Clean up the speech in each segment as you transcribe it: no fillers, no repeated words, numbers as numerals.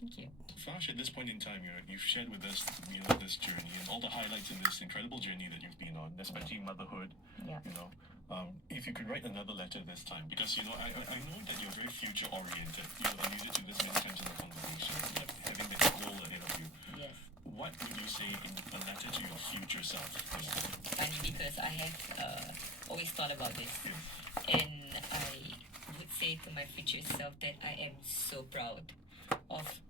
Thank you. Fash, at this point in time, you've shared with us, this journey and all the highlights in this incredible journey that you've been on, especially motherhood. Yeah. If you could write another letter this time, because I know that you're very future oriented. You alluded to this many times in the conversation, having that goal ahead of you. Yes. What would you say in a letter to your future self? Funny because I have always thought about this, and I would say to my future self that I am so proud of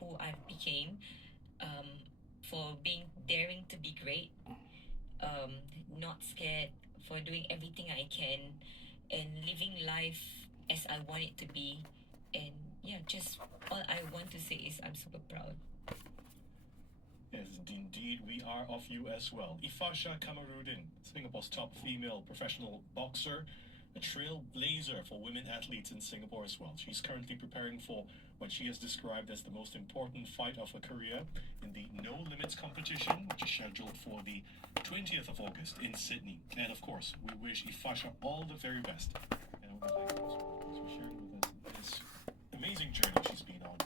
who I've became, for being daring to be great, not scared, for doing everything I can, and living life as I want it to be. And yeah, just all I want to say is I'm super proud. Yes, indeed, we are of you as well. Ifasha Kamarudin, Singapore's top female professional boxer, a trailblazer for women athletes in Singapore as well. She's currently preparing for what she has described as the most important fight of her career in the No Limits competition, which is scheduled for the 20th of August in Sydney. And of course, we wish Ifasha all the very best. And I want to thank her as well for sharing with us this amazing journey she's been on,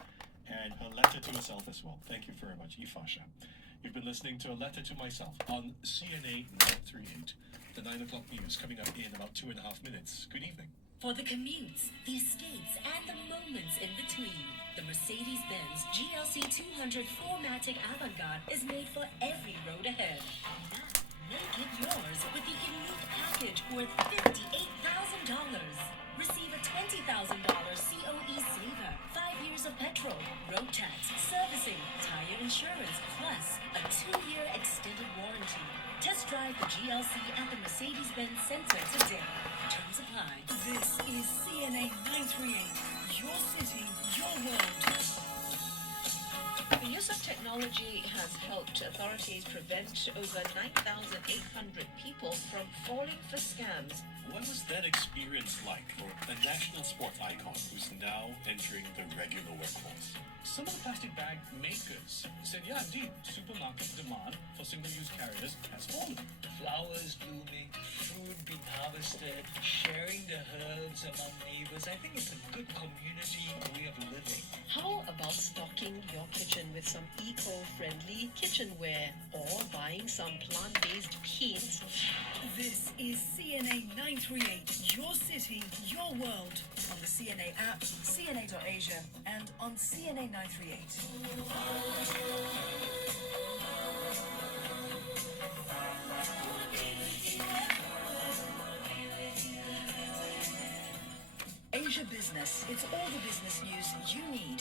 and her letter to herself as well. Thank you very much, Ifasha. You've been listening to A Letter to Myself on CNA 938. The 9 o'clock news coming up in about 2.5 minutes. Good evening. For the commutes, the escapes, and the moments in between, the Mercedes-Benz GLC 200 4MATIC Avantgarde is made for every road ahead. Now, make it yours with the unique package worth $58,000. Receive a $20,000 COE saver, 5 years of petrol, road tax, servicing, tire insurance, plus a 2-year extended warranty. Test drive the GLC at the Mercedes-Benz Center today. Terms apply. This is CNA 938. Your city, your world. The use of technology has helped authorities prevent over 9,800 people from falling for scams. What was that experience like for a national sports icon who's now entering the regular workforce? Some of the plastic bag makers said, yeah, indeed, supermarket demand for single-use carriers has fallen. Flowers blooming, food being harvested, sharing the herbs among neighbors. I think it's a good community way of living. How about stocking your kitchen with some eco-friendly kitchenware or buying some plant-based paint? This is CNA 938. Your city, your world. On the CNA app, CNA.Asia, and on CNA 938. Asia Business. It's all the business news you need.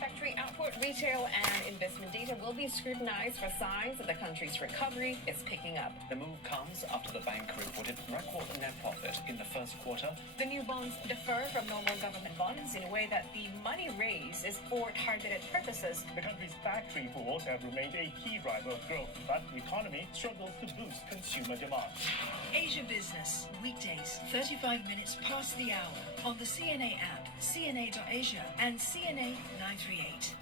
Factory output, retail, and investment data will be scrutinized for signs that the country's recovery is picking up. The move comes after the bank reported record net profit in the first quarter. The new bonds differ from normal government bonds in a way that the money raised is for targeted purposes. The country's factory pools have remained a key driver of growth, but the economy struggles to boost consumer demand. Asia Business. Weekdays, 35 minutes past the hour. On the CNA app, CNA.Asia, and CNA 938.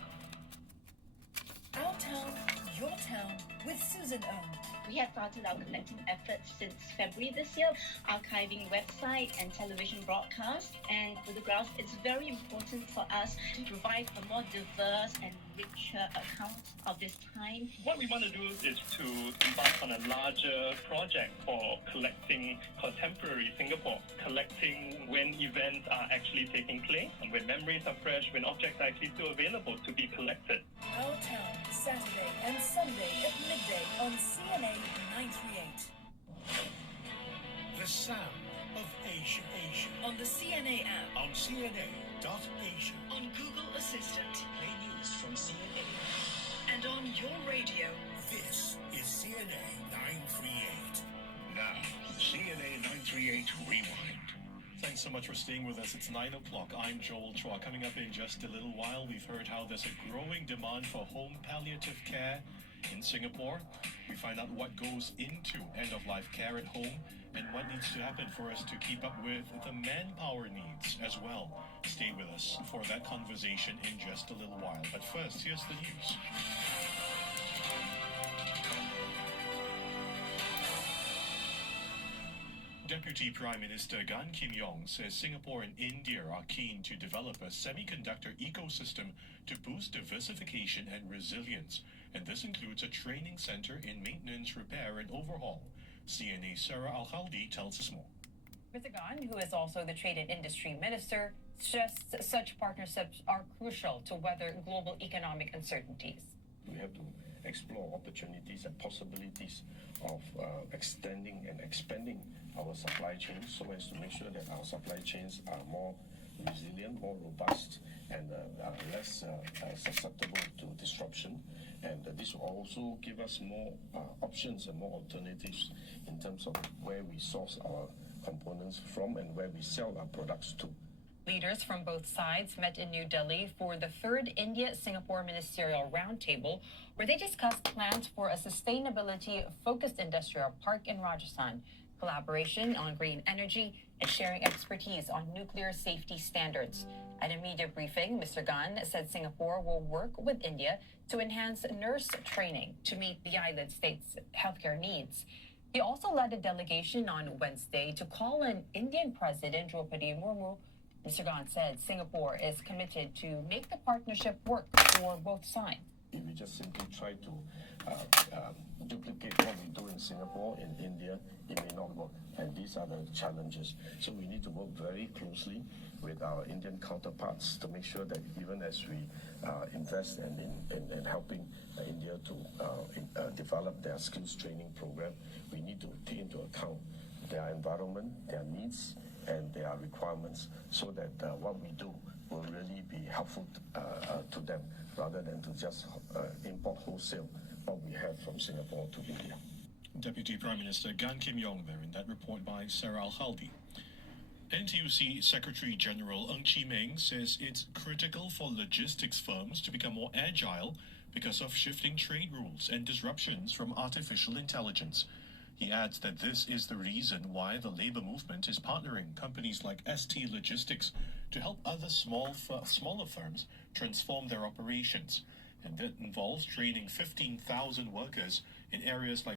Our town, your town, with Susan Ohm. We have started our collecting efforts since February this year, archiving website and television broadcasts and photographs. It's very important for us to provide a more diverse and richer account of this time. What we want to do is to embark on a larger project for collecting contemporary Singapore, collecting when events are actually taking place, and when memories are fresh, when objects are actually still available to be collected. Our town, Saturday and Sunday at midday on CNA 938. The sound of Asia. On the CNA app. On CNA.Asia. On Google Assistant. Play news from CNA. And on your radio. This is CNA 938. Now, CNA 938 Rewind. Thanks so much for staying with us. It's 9 o'clock. I'm Joel Chua. Coming up in just a little while, we've heard how there's a growing demand for home palliative care in Singapore. We find out what goes into end-of-life care at home and what needs to happen for us to keep up with the manpower needs as well. Stay with us for that conversation in just a little while. But first, here's the news. Deputy Prime Minister Gan Kim-yong says Singapore and India are keen to develop a semiconductor ecosystem to boost diversification and resilience, and this includes a training center in maintenance, repair, and overhaul. CNA's Sarah Al-Khaldi tells us more. Mr. Gan, who is also the Trade and Industry Minister, stressed such partnerships are crucial to weather global economic uncertainties. We have to explore opportunities and possibilities of extending and expanding our supply chains so as to make sure that our supply chains are more resilient, more robust, and less susceptible to disruption. And this will also give us more options and more alternatives in terms of where we source our components from and where we sell our products to. Leaders from both sides met in New Delhi for the third India-Singapore Ministerial Roundtable, where they discussed plans for a sustainability-focused industrial park in Rajasthan, collaboration on green energy, and sharing expertise on nuclear safety standards. At a media briefing, Mr. Gan said Singapore will work with India to enhance nurse training to meet the island state's healthcare needs. He also led a delegation on Wednesday to call on Indian President Draupadi Murmu. Mr. Gan said Singapore is committed to make the partnership work for both sides. If we just simply try to duplicate what we do in Singapore, in India, it may not work. And these are the challenges. So we need to work very closely with our Indian counterparts to make sure that even as we invest in helping India to develop their skills training program, we need to take into account their environment, their needs, and their requirements so that what we do will really be helpful to them rather than to just import wholesale what we have from Singapore to India. Deputy Prime Minister Gan Kim-yong there in that report by Sarah Al-Khaldi. NTUC Secretary General Ng Chee Meng says it's critical for logistics firms to become more agile because of shifting trade rules and disruptions from artificial intelligence. He adds that this is the reason why the labor movement is partnering companies like ST Logistics to help other smaller firms transform their operations. And that involves training 15,000 workers in areas like